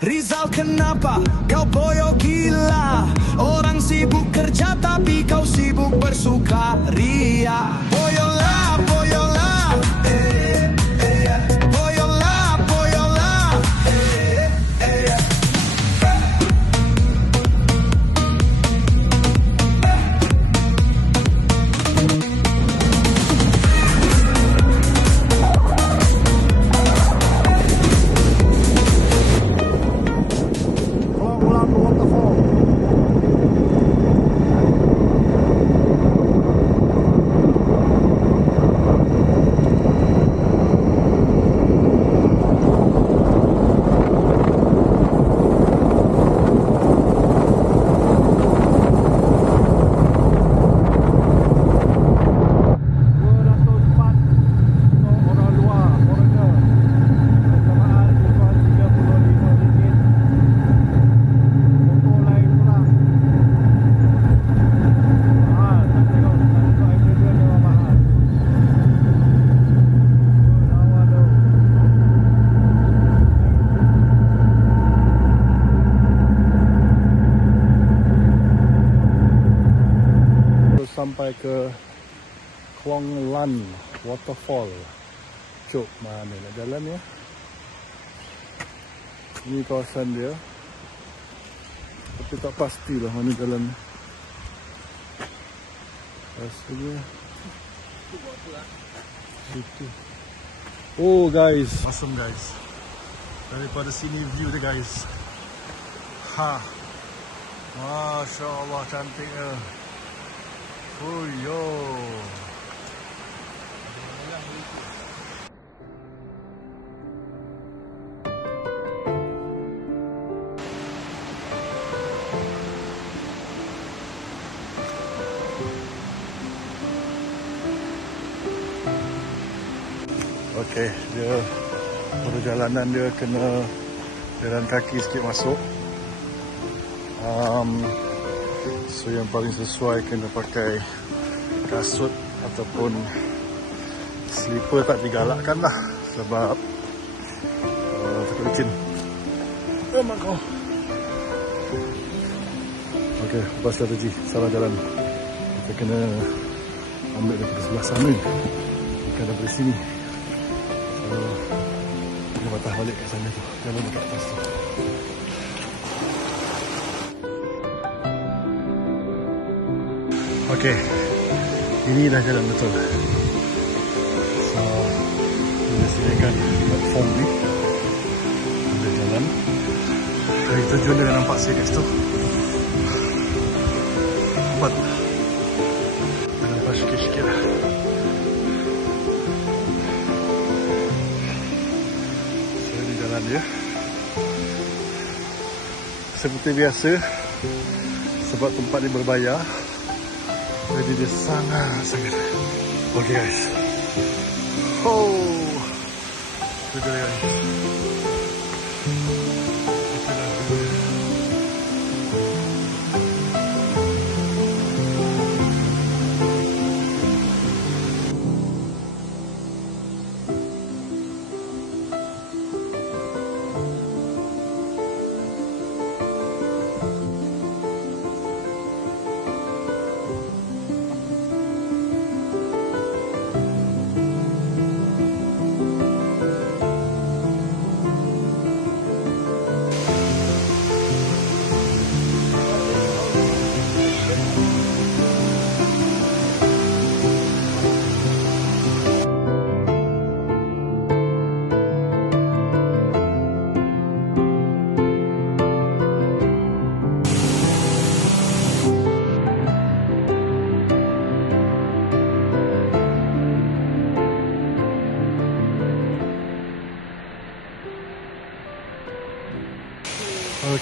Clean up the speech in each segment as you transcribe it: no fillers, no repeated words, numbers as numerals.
Rizal, kenapa kau boyo gila? Orang sibuk kerja tapi kau sibuk bersukaria. Boyolah, boyolah, boyolah, boyolah, sampai ke Khlong Lan Waterfall. Cuk, mana nak jalan ya? Ini kawasan dia, tapi tak pastilah mana jalan. Rasanya situ. Oh guys, awesome guys. Daripada sini view dia guys. Ha, Masya Allah, cantiknya. Oh yo. Okey, dia perjalanan dia kena jalan kaki sikit masuk. So yang paling sesuai kena pakai kasut ataupun slipper, tak digalakkan lah sebab takut licin. Memang kau. Okey, ubah strategi, salah jalan. Kita kena ambil daripada sebelah sana, bukan daripada sini. Kita patah balik kat sana tu, jalan dekat atas tu. Okey, ini dah jalan betul. So, kita sediakan platform ni, kita jalan. Dari tujuan dia nampak saya kat situ. Nampak, nampak sikit-sikit lah. So, ini jalan dia. Seperti biasa, sebab tempat ni berbayar, jadi dia sangat-sangat. Okay guys. Oh, itu dia guys.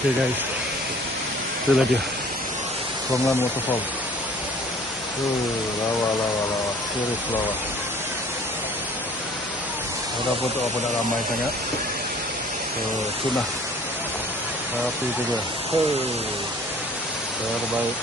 Okay guys, itulah dia Khlong Lan Waterfall. Lawa, serius lawa. Walaupun tak apa nak ramai sangat, sunah. Tapi itu dia, terbaik.